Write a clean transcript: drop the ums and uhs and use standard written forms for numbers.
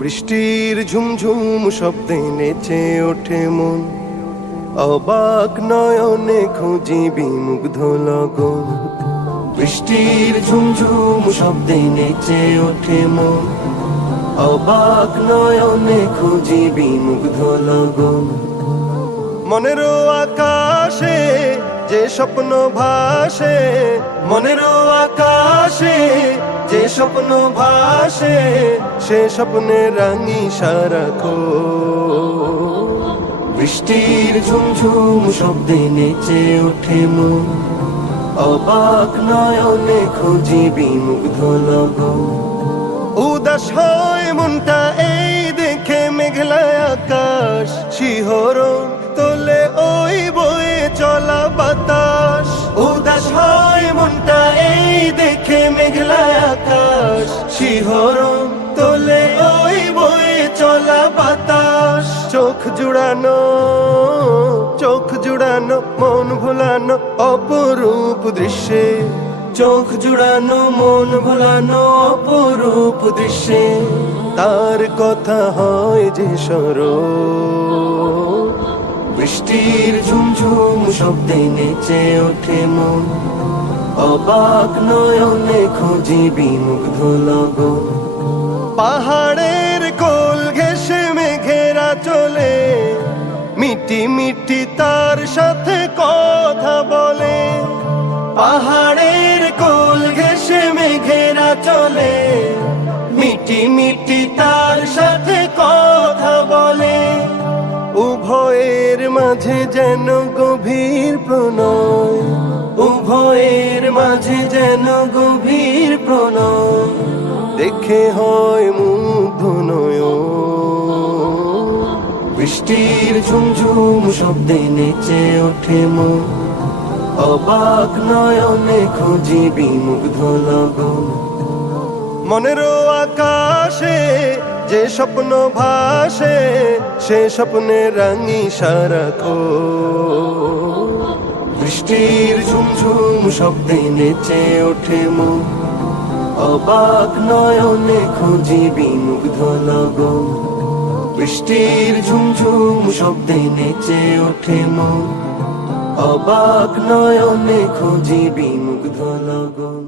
বৃষ্টির ঝুমঝুম শব্দে নেচে ওঠে মন, অবাক নয়নে খুঁজি বিমুগ্ধ লগন। বৃষ্টির ঝুমঝুম শব্দে নেচে ওঠে মন, অবাক নয়নে খুঁজি বিমুগ্ধ লগন। মনেরও আকাশে যে স্বপ্ন ভাসে, মনেরও আকাশে যে স্বপ্ন ভাসে, সে স্বপ্নে রাঙি সারাক্ষণ। বৃষ্টির ঝুমঝুম শব্দে নেচে ওঠে মন, অবাক নয়নে খুঁজি বিমুগ্ধ লগন। উদাস হয় মনটা এই দেখে মেঘলা আকাশ, শিহরণ তোলে ওই বয়ে চলা বাতাস। উদাস হয় মনটা এই দেখে মেঘলা আকাশ, শিহরণ তোলে ওই বয়ে চলা বাতাস। চোখ জুড়ানো, চোখ জুড়ানো, মন ভোলানো অপরূপ দৃশ্যে, চোখ জুড়ানো মন ভোলানো অপরূপ দৃশ্যে। তার কথা হয় যে স্মরণ। বৃষ্টির ঝুমঝুম শব্দে নেচে ওঠে মন, অবাক নয়নে খুঁজি বিমুগ্ধ লগন। পাহাড়ের কোল ঘেঁষে মেঘেরা চলে, মিটি মিটি তার সাথে কথা বলে। পাহাড়ের কোল ঘেঁষে মেঘেরা চলে, মিটি মিটি তার সাথে কথা বলে। উভয়ের মাঝে যেন গভীর প্রণয়, উভয়ের মাঝে যেন গভীর প্রণয়। দেখে হয় মুগ্ধ নয়ন। বৃষ্টির ঝুমঝুম শব্দে নেচে ওঠে মন, অবাক নয়নে খুঁজি বিমুগ্ধ লগন। মনেরও আকাশে যে স্বপ্ন ভাসে, সে স্বপ্নে রাঙি সারাক্ষণ। বৃষ্টির ঝুমঝুম শব্দে নেচে ওঠে মন, অবাক নয়নে খুঁজি বিমুগ্ধ লগন। বৃষ্টির ঝুমঝুম শব্দে নেচে ওঠে মন, অবাক নয়নে খুঁজি বিমুগ্ধ লগন।